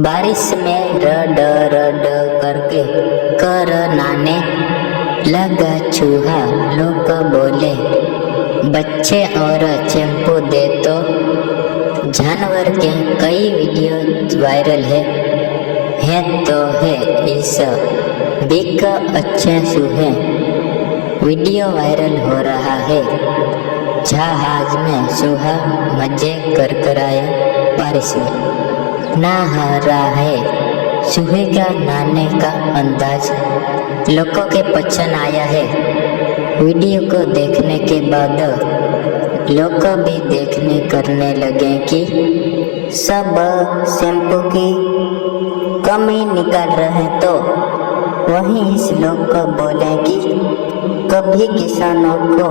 बारिश में rod rod करके कर नाने लगा चूहा। लोग बोले बच्चे और चैंपू दे तो जानवर के कई वीडियो वायरल है तो है इस बिग अच्छे चूहे। वीडियो वायरल हो रहा है जहाज में चूहा मजे कर आया बारिश में नहा रहा है। चूहे का नहाने का अंदाज लोगों के पसंद आया है। वीडियो को देखने के बाद लोग भी देखने करने लगे कि सब शैम्पू की कमी निकाल रहे तो वहीं इस लोग को बोले कि कभी किसानों को